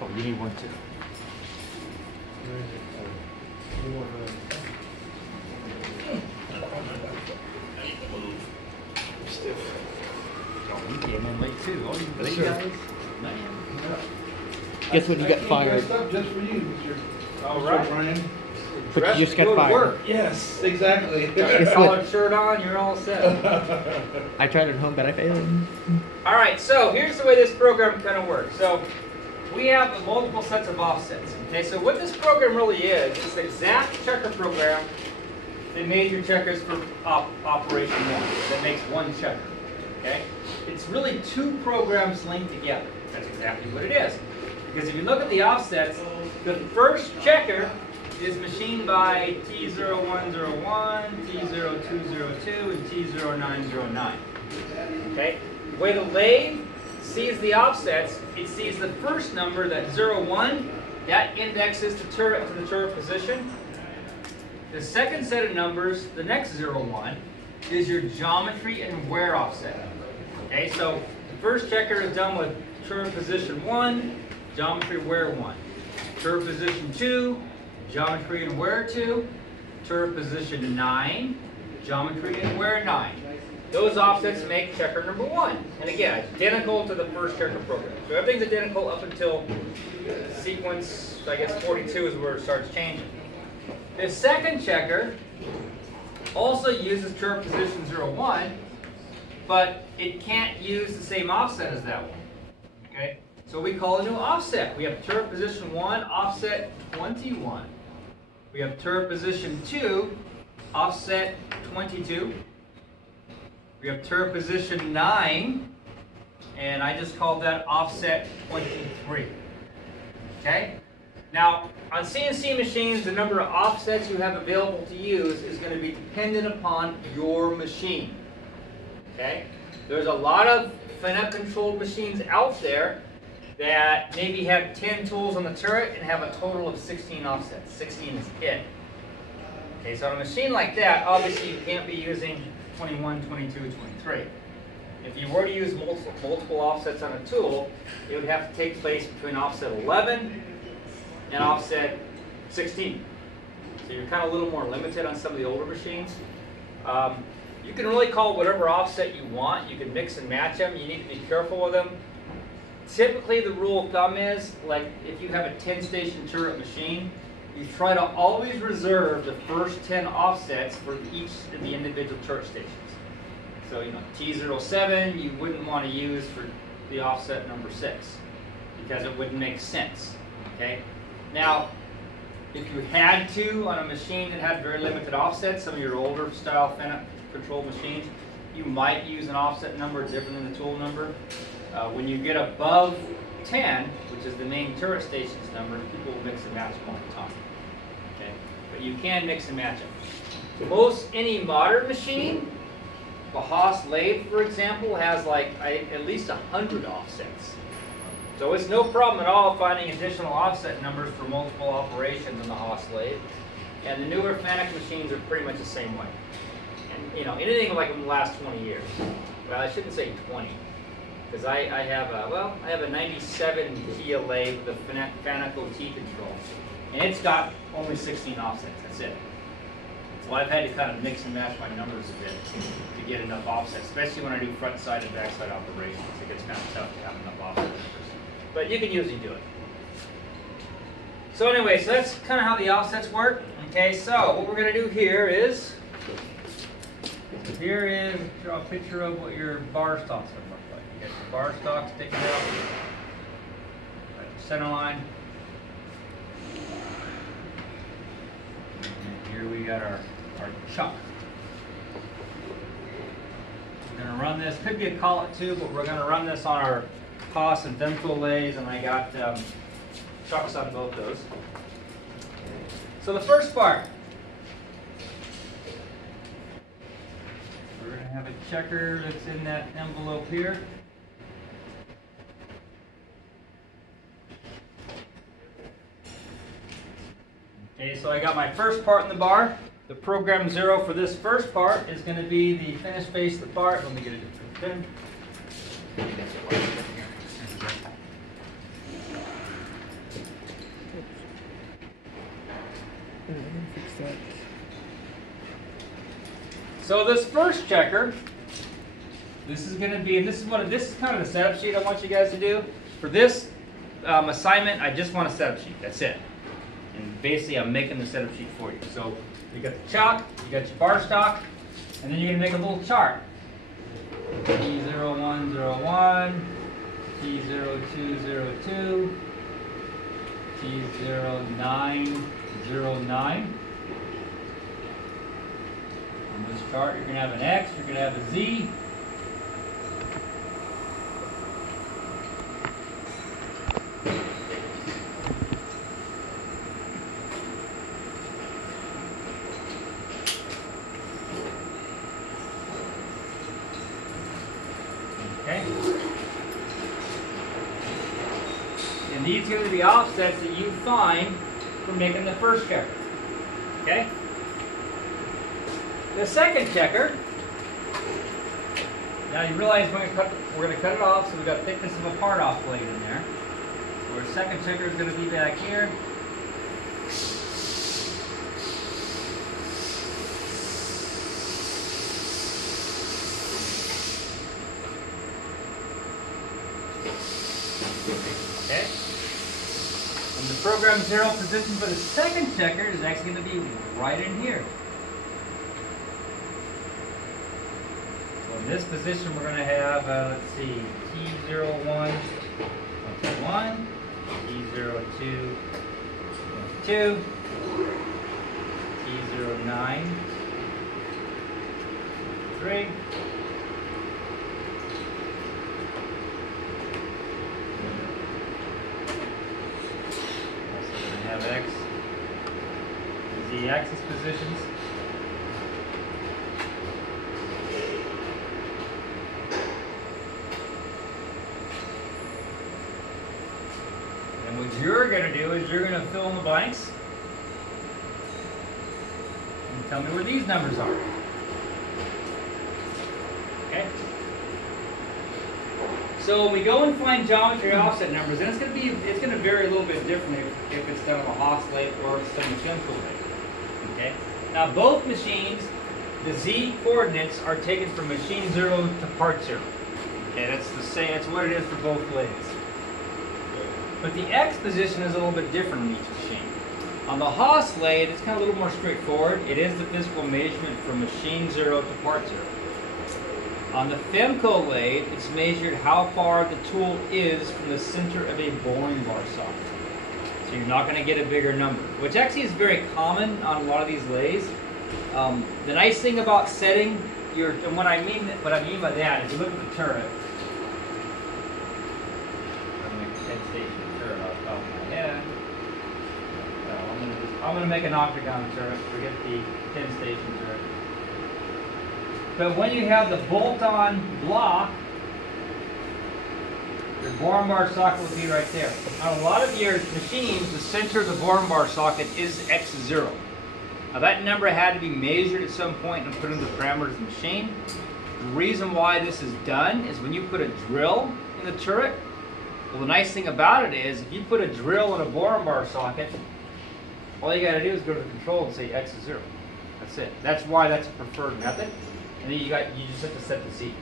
Oh, you need one too. Stiff. Oh, you came in late too. Oh, you late guys? Man. Guess what? You got fired. Dressed up just for you, Mr. All right. Brian. But you just got fired. Yes, exactly. Got your collared shirt on, you're all set. I tried at home, but I failed. All right, so here's the way this program kind of works. So we have multiple sets of offsets. Okay, so what this program really is, it's the exact checker program that made your checkers for operation 1. That makes one checker. Okay, it's really two programs linked together. That's exactly what it is. Because if you look at the offsets, the first checker is machined by T0101, T0202, and T0909. Okay? The way the lathe sees the offsets, it sees the first number, that 01, that indexes the turret to the turret position. The second set of numbers, the next 01, is your geometry and wear offset. Okay, so the first checker is done with turret position 1, geometry wear 1. Turret position 2, geometry and wear 2, turret position 9, geometry and wear 9. Those offsets make checker number 1. And again, identical to the first checker program. So everything's identical up until sequence, I guess 42 is where it starts changing. The second checker also uses turret position 01, but it can't use the same offset as that one. Okay? So we call a new offset. We have turret position 1, offset 21. We have turret position 2, offset 22. We have turret position 9, and I just called that offset 23. Okay? Now, on CNC machines, the number of offsets you have available to use is going to be dependent upon your machine. Okay? There's a lot of finite-controlled machines out there that maybe have 10 tools on the turret and have a total of 16 offsets. 16 is it. Okay, so on a machine like that, obviously you can't be using 21, 22, 23. If you were to use multiple offsets on a tool, it would have to take place between offset 11 and offset 16. So you're kind of a little more limited on some of the older machines. You can really call whatever offset you want. You can mix and match them. You need to be careful with them. Typically, the rule of thumb is, like if you have a 10-station turret machine, you try to always reserve the first 10 offsets for each of the individual turret stations. So, you know, T07 you wouldn't want to use for the offset number 6 because it wouldn't make sense. Okay. Now, if you had to on a machine that had very limited offsets, some of your older style finite-controlled machines, you might use an offset number different than the tool number. When you get above 10, which is the main turret station's number, people will mix and match them all the time. Okay? But you can mix and match them. Most any modern machine, a Haas lathe, for example, has like at least 100 offsets. So it's no problem at all finding additional offset numbers for multiple operations in the Haas lathe. And the newer Fanuc machines are pretty much the same way. And you know, anything like in the last 20 years. Well, I shouldn't say 20. Because I have a 97 Kia lathe with a Fanuc OT control, and it's got only 16 offsets. That's it. So I've had to kind of mix and match my numbers a bit to get enough offsets, especially when I do front side and back side operations. It gets kind of tough to have enough offset numbers, but you can usually do it. So anyway, so that's kind of how the offsets work. Okay, so what we're going to do here is, draw a picture of what your bar stocks are. You got your bar stock sticking out, right the center line. And here we got our chuck. We're going to run this, could be a collet too, but we're going to run this on our Haas and Dental lathes, and I got chucks on both those. So the first part, we're going to have a checker that's in that envelope here. Okay, so I got my first part in the bar. The program 0 for this first part is going to be the finished face of the part. Let me get a different pin. offset. So this first checker, this is going to be, and this is kind of the setup sheet I want you guys to do. For this assignment, I just want a setup sheet. That's it. And basically, I'm making the setup sheet for you. So you got the chalk, you got your bar stock, and then you're going to make a little chart. T0101, T0202, T0909. On this chart, you're going to have an X, you're going to have a Z. Okay. And these are going to be offsets that you find from making the first checker. Okay? The second checker, now you realize we're going to cut it off, so we've got thickness of a part off blade in there. So our second checker is going to be back here. Okay. And the program 0 position for the second checker is actually going to be right in here. So in this position we're going to have, let's see, T01, T02, T09, 3. Have X, Z axis positions. And what you're going to do is you're going to fill in the blanks and tell me where these numbers are. Okay? So when we go and find geometry offset numbers, and it's going to vary a little bit differently if it's done on a Haas lathe or if it's done on a Femco lathe. Okay. Now both machines, the Z coordinates are taken from machine 0 to part 0. Okay, that's the same. That's what it is for both lathes. But the X position is a little bit different in each machine. On the Haas lathe, it's kind of a little more straightforward. It is the physical measurement from machine 0 to part 0. On the Femco lathe, it's measured how far the tool is from the center of a boring bar socket. So you're not going to get a bigger number, which actually is very common on a lot of these lathes. The nice thing about setting your, and what I mean by that, if you look at the turret, I'm going to make a 10-station turret off the top of my head. I'm going to make an octagon turret, forget the 10-station turret. But when you have the bolt-on block, your boron bar socket will be right there. On a lot of your machines, the center of the boron bar socket is X0. Now that number had to be measured at some point and put into the parameters of the machine. The reason why this is done is when you put a drill in the turret, well, the nice thing about it is if you put a drill in a boron bar socket, all you got to do is go to the control and say X0. That's it. That's why that's a preferred method. And then you just have to set the Z.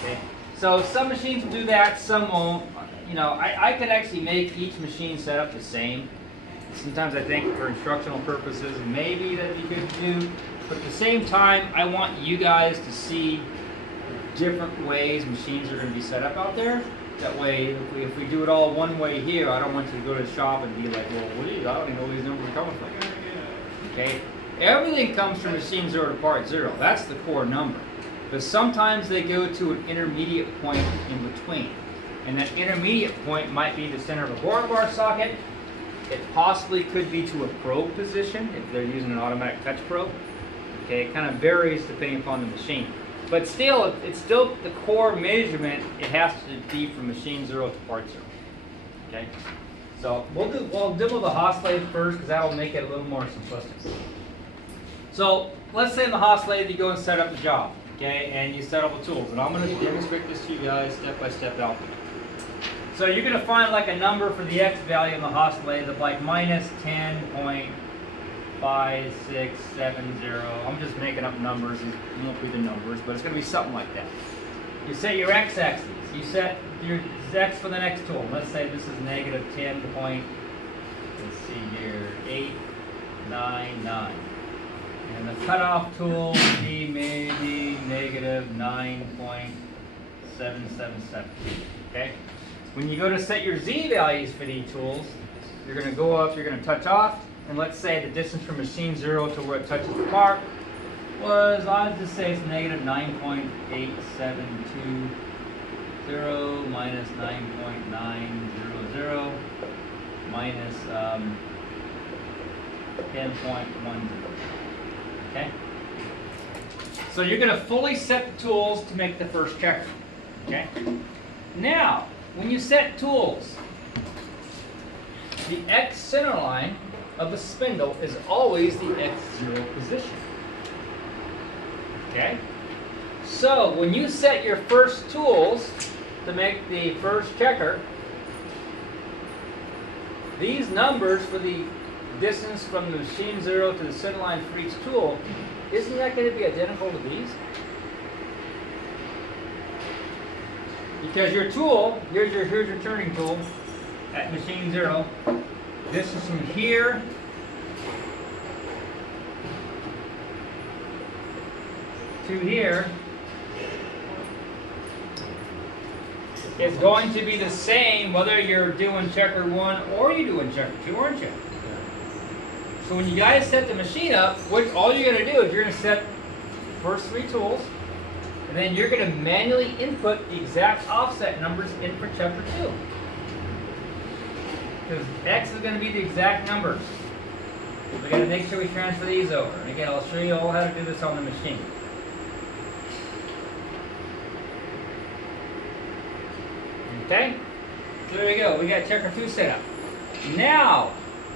Okay? So some machines will do that, some won't. You know, I could actually make each machine set up the same. Sometimes I think for instructional purposes, maybe that'd be good to do. But at the same time, I want you guys to see different ways machines are going to be set up out there. That way, if we do it all one way here, I don't want you to go to the shop and be like, well, what do you? I don't even know where these numbers are coming from. Okay? Everything comes from machine 0 to part 0. That's the core number. But sometimes they go to an intermediate point in between. And that intermediate point might be the center of a boron bar socket. It possibly could be to a probe position if they're using an automatic touch probe. Okay, it kind of varies depending upon the machine. But still, it's still the core measurement. It has to be from machine 0 to part 0. Okay? So we'll demo the Haas lathe first because that will make it a little more simplistic. So let's say in the Haas lathe you go and set up the job, okay, and you set up the tools. And I'm going to demonstrate this to you guys step by step out there. So you're going to find like a number for the X value in the Haas lathe of like minus 10.5 5670. I'm just making up numbers, and it won't be the numbers, but it's going to be something like that. You set your x-axis. You set your x for the next tool. Let's say this is negative 10 point, let's see here, 899. And the cutoff tool would be maybe negative 9.777. Okay? When you go to set your z values for these tools, you're going to go up, you're going to touch off, and let's say the distance from machine 0 to where it touches the mark was, I'll just say it's negative 9.8720 minus 9.900 minus 10.10. Okay? So you're going to fully set the tools to make the first checker. Okay? Now, when you set tools, the X center line of the spindle is always the X0 position. Okay? So when you set your first tools to make the first checker, these numbers for the distance from the machine 0 to the center line for each tool, isn't that going to be identical to these? Because your tool, here's your turning tool at machine 0. Distance from here to here is going to be the same whether you're doing checker 1 or you're doing checker 2, aren't you? So when you guys set the machine up, all you're going to do is you're going to set the first 3 tools, and then you're going to manually input the exact offset numbers in for checker 2. Because X is going to be the exact numbers. We've got to make sure we transfer these over. And again, I'll show you all how to do this on the machine. Okay? So there we go. We got checker 2 set up. Now,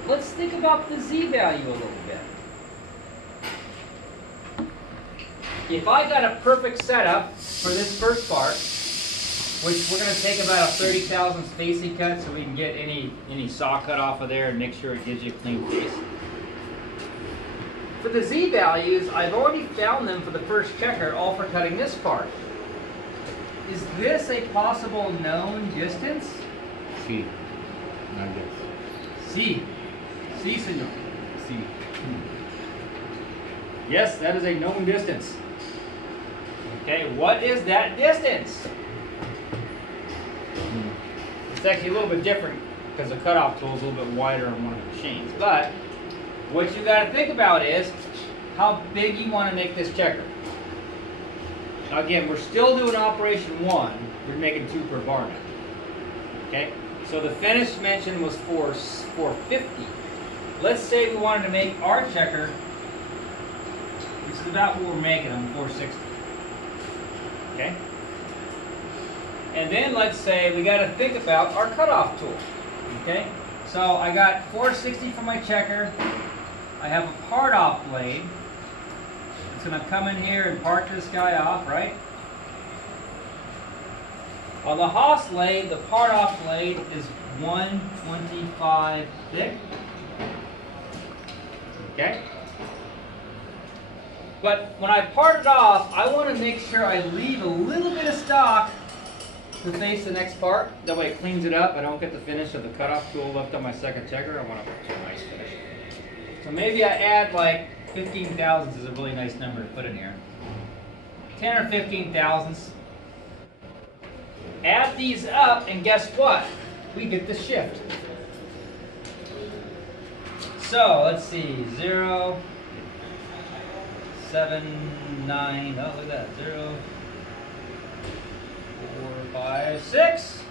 let's think about the Z value a little bit. If I got a perfect setup for this first part, which we're going to take about a 30,000 spacing cut so we can get any saw cut off of there and make sure it gives you a clean face. For the Z values, I've already found them for the first checker, all for cutting this part. Is this a possible known distance? Sí. Not this. Sí. Sí, senor. Sí. Yes, that is a known distance. Okay, what is that distance? It's actually a little bit different because the cutoff tool is a little bit wider on one of the machines. But what you got to think about is how big you want to make this checker. Now again, we're still doing operation 1. We're making 2 per bar now. Okay, so the finished dimension was 450. Let's say we wanted to make our checker, which is about what we're making on 460. Okay. And then let's say we got to think about our cutoff tool. Okay? So I got 460 for my checker. I have a part off blade. It's going to come in here and part this guy off, right? On the Haas lathe, the part off blade is 125 thick. Okay? But when I part it off, I want to make sure I leave a little bit of stock to face the next part. That way it cleans it up. I don't get the finish of the cutoff tool left on my second checker. I want a nice finish. So maybe I add like 15 thousandths is a really nice number to put in here. 10 or 15 thousandths. Add these up and guess what? We get the shift. So let's see, 0, 7, 9, oh look at that, 0, 4, 5, 6.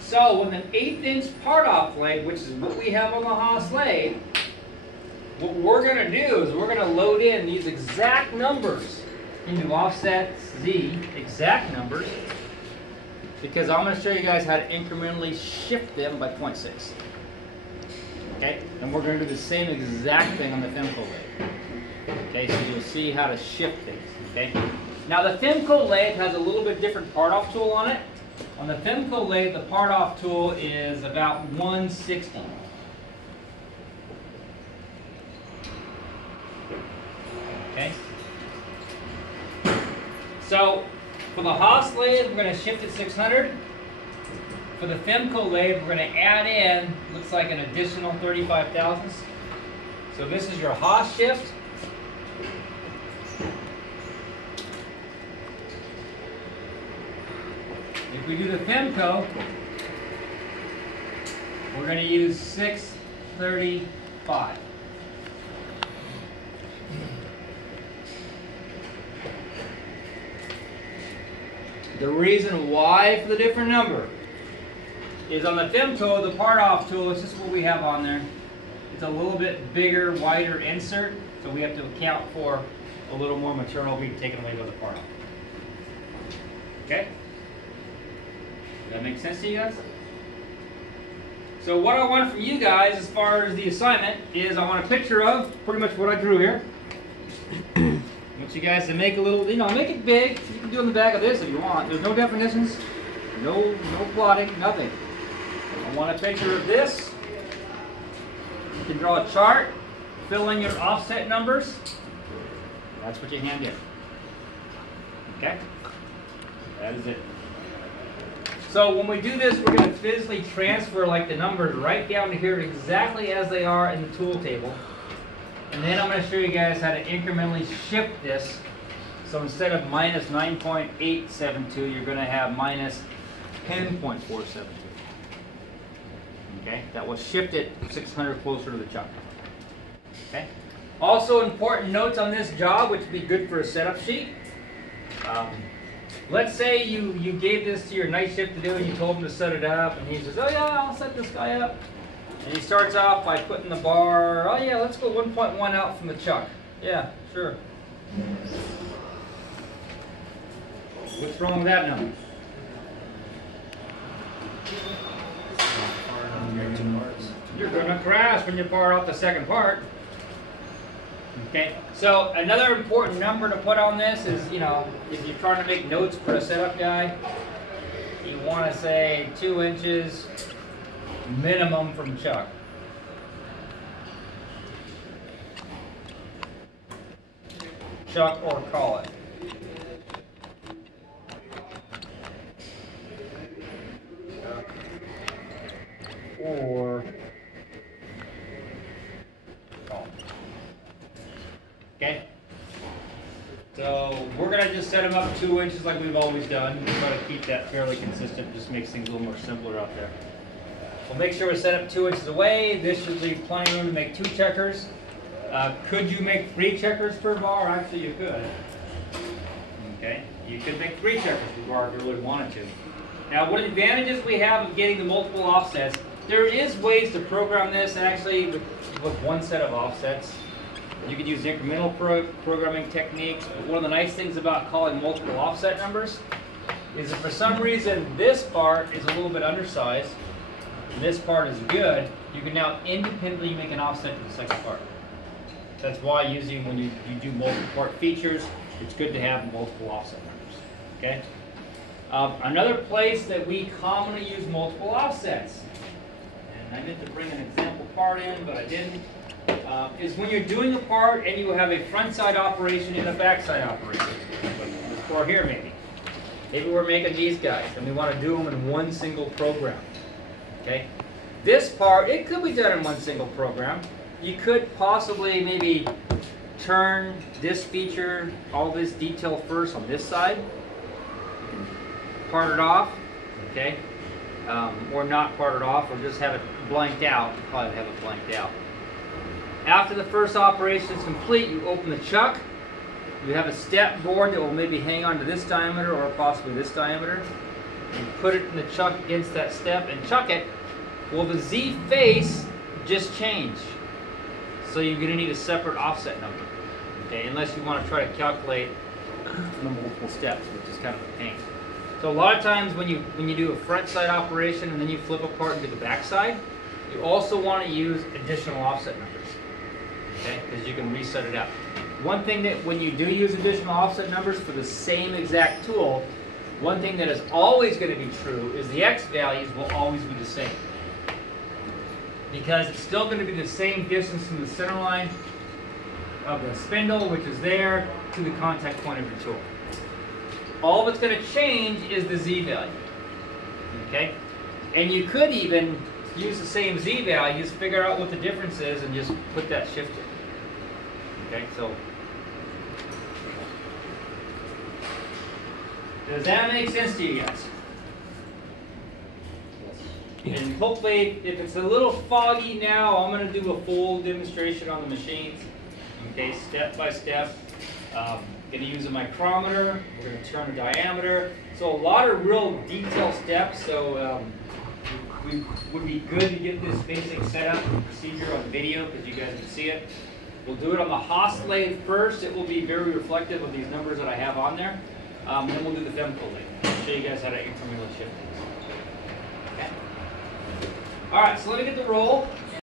So with an 1/8 inch part off blade, which is what we have on the Haas lathe, what we're going to do is we're going to load in these exact numbers into offset Z, exact numbers, because I'm going to show you guys how to incrementally shift them by 0.6. Okay, and we're going to do the same exact thing on the chemical lathe. Okay, so you'll see how to shift things. Okay, Now the Femco lathe has a little bit different part-off tool on it. On the Femco lathe, the part-off tool is about 160. Okay. So for the Haas lathe, we're going to shift at 600. For the Femco lathe, we're going to add in, looks like an additional 35 thousandths. So this is your Haas shift. If we do the Femco, we're going to use 635. The reason why for the different number is on the Femco, the part-off tool, it's just what we have on there. It's a little bit bigger, wider insert, so we have to account for a little more material being taken away by the part-off. Okay? Does that make sense to you guys? So what I want from you guys as far as the assignment is I want a picture of pretty much what I drew here. I want you guys to make a little, make it big. You can do it on the back of this if you want. There's no definitions, no plotting, nothing. I want a picture of this. You can draw a chart, fill in your offset numbers. That's what you hand in. Okay? That is it. So when we do this, we're going to physically transfer like the numbers right down to here exactly as they are in the tool table. And then I'm going to show you guys how to incrementally shift this. So instead of minus 9.872, you're going to have minus 10.472. Okay, that will shift it 600 closer to the chuck. Okay. Also important notes on this job, which would be good for a setup sheet. Let's say you gave this to your night shift to do and you told him to set it up and he says, oh yeah, I'll set this guy up. And he starts off by putting the bar, oh yeah, let's go 1.1 out from the chuck. Yeah, sure. What's wrong with that number? You're going to crash when you bar off the second part. Okay, so another important number to put on this is, if you're trying to make notes for a setup guy, you want to say 2 inches minimum from chuck. Chuck or call it. Or call it. Okay? So we're going to just set them up 2 inches like we've always done. We'll try to keep that fairly consistent. Just makes things a little more simpler out there. We'll make sure we set up 2 inches away. This should leave plenty of room to make 2 checkers. Could you make 3 checkers per bar? Actually, you could. Okay? You could make 3 checkers per bar if you really wanted to. Now, what advantages we have of getting the multiple offsets? There is ways to program this actually with one set of offsets. You could use incremental programming techniques, but one of the nice things about calling multiple offset numbers is if for some reason this part is a little bit undersized and this part is good, you can now independently make an offset to the second part. That's why when you do multiple part features, it's good to have multiple offset numbers. Okay? Another place that we commonly use multiple offsets, and I meant to bring an example part in, but I didn't, is when you're doing a part and you have a front side operation and a back side operation. Like this part here maybe. Maybe we're making these guys and we want to do them in one single program. Okay? This part, it could be done in one single program. You could possibly maybe turn this feature, all this detail first on this side, part it off, okay? Or not part it off, or just have it blanked out. You probably have it blanked out. After the first operation is complete, you open the chuck. You have a step board that will maybe hang on to this diameter or possibly this diameter. You put it in the chuck against that step and chuck it. Well, the Z face just changed. So you're going to need a separate offset number, okay? Unless you want to try to calculate the multiple steps, which is kind of a pain. So a lot of times when you do a front side operation and then you flip apart into the back side, you also want to use additional offset numbers, okay? Because you can reset it up. one thing that when you do use additional offset numbers for the same exact tool, one thing that is always going to be true is the X values will always be the same. Because it's still going to be the same distance from the center line of the spindle, which is there, to the contact point of your tool. All that's going to change is the Z value. Okay? And you could even use the same Z values, figure out what the difference is, and just put that shift in. Okay, so does that make sense to you guys? And hopefully, if it's a little foggy now, I'm going to do a full demonstration on the machines. Okay, step by step. Going to use a micrometer. We're going to turn the diameter. So a lot of real detailed steps. So we would be good to get this basic setup and procedure on video because you guys can see it. We'll do it on the Haas lathe first. It will be very reflective of these numbers that I have on there. Then we'll do the Femco lathe. I'll show you guys how to incrementally shift things. Okay. All right, so let me get the roll.